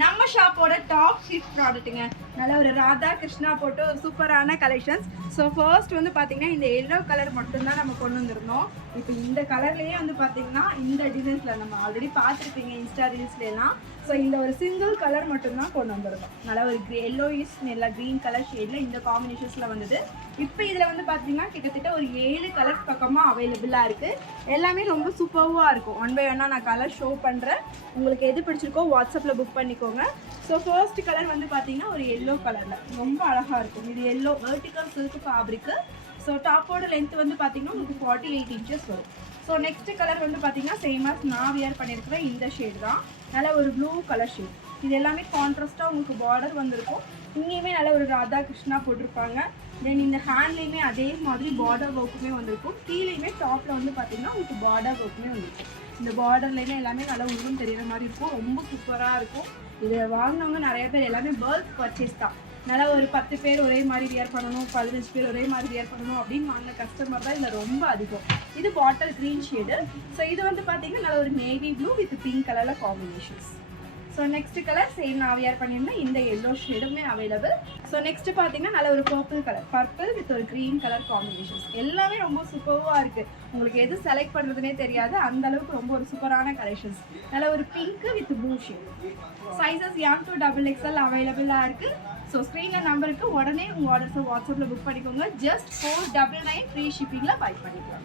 நம்ம ஷாப்போட top shift ப்ராடக்ட்டுங்க. நல்ல ஒரு ராதா கிருஷ்ணா போட்டு ஒரு சூப்பரான கலெக்ஷன்ஸ். ஸோ ஃபர்ஸ்ட் வந்து பார்த்தீங்கன்னா இந்த எல்லோ கலர் மட்டும்தான் நம்ம கொண்டு வந்திருந்தோம். இப்போ இந்த கலர்லேயே வந்து பார்த்தீங்கன்னா இந்த டிசைன்ஸில் நம்ம ஆல்ரெடி பார்த்துருப்பீங்க இன்ஸ்டா ரீல்ஸ்லாம். ஸோ இந்த ஒரு சிங்கிள் கலர் மட்டும்தான் கொண்டு வந்திருக்கோம். நல்லா ஒரு எல்லோயிஷ் நல்லா க்ரீன் கலர் ஷேடில் இந்த காம்பினேஷன்ஸில் வந்தது. இப்போ இதில் வந்து பார்த்தீங்கன்னா கிட்டத்தட்ட ஒரு 7 கலர் பக்கமாக அவைலபிளாக இருக்குது. எல்லாமே ரொம்ப சூப்பராக இருக்கும். ஒன் பை ஒன்னாக நான் கலர் ஷோ பண்ணுறேன். உங்களுக்கு எது பிடிச்சிருக்கோ வாட்ஸ்அப்பில் புக் பண்ணிக்கோங்க. ஸோ ஃபர்ஸ்ட் கலர் வந்து பார்த்தீங்கன்னா ஒரு எல்லோ கலரில் ரொம்ப அழகாக இருக்கும். இது yellow vertical silk fabric. So டாப்போட லென்த் வந்து பார்த்தீங்கன்னா உங்களுக்கு 48 இன்ச்சஸ் வரும். ஸோ நெக்ஸ்ட் கலர் வந்து பார்த்தீங்கன்னா சேமாக நான் வியர் பண்ணியிருக்கிற இந்த ஷேடு தான். நல்ல ஒரு ப்ளூ கலர் ஷேட். இது எல்லாமே கான்ட்ராஸ்ட்டாக உங்களுக்கு பார்டர் வந்திருக்கும். இங்கேயுமே நல்ல ஒரு ராதா கிருஷ்ணா போட்டிருப்பாங்க. தென் இந்த ஹேண்ட்லேயுமே அதே மாதிரி பார்டர் ஒர்க்குமே வந்திருக்கும். கீழேயுமே டாப்பில் வந்து பார்த்தீங்கன்னா உங்களுக்கு பார்டர் ஒர்க்குமே வந்திருக்கும். இந்த பார்டர்லேயுமே எல்லாமே நல்லா உருவம் தெரிகிற மாதிரி இருக்கும். ரொம்ப சூப்பராக இருக்கும். இதை வாங்கினவங்க நிறைய பேர் எல்லாமே பல்க் பர்ச்சேஸ் தான். நல்லா ஒரு 10 பேர் ஒரே மாதிரி வியர் பண்ணணும், 15 பேர் ஒரே மாதிரி வியர் பண்ணணும் அப்படின்னு வாங்கின கஸ்டமர் தான் இதில் ரொம்ப அதிகம். இது பாட்டில் க்ரீன் ஷேடு. ஸோ இது வந்து பார்த்தீங்கன்னா நல்ல ஒரு நேவி ப்ளூ வித் பிங்க் கலரில் combinations. So next colour same நான் வியர் பண்ணியிருந்தேன். இந்த எல்லோ ஷேடுமே அவைலபிள். ஸோ நெக்ஸ்ட் பார்த்தீங்கன்னா நல்ல ஒரு பர்பிள் கலர், பர்பிள் வித் ஒரு க்ரீன் கலர் காம்பினேஷன்ஸ். எல்லாமே ரொம்ப சூப்பராக இருக்குது. உங்களுக்கு எது செலக்ட் பண்ணுறதுனே தெரியாது, அந்த அளவுக்கு ரொம்ப ஒரு சூப்பரான கலெக்ஷன்ஸ். நல்ல ஒரு pink with blue shade. Sizes M to XXL அவைலபிளாக இருக்குது. ஸோ ஸ்க்ரீனில் நம்பருக்கு உடனே உங்கள் ஆர்டர்ஸை வாட்ஸ்அப்பில் புக் பண்ணிக்கோங்க. ஜஸ்ட் 499 ஃப்ரீ ஷிப்பிங்கில் பை பண்ணிக்கலாம்.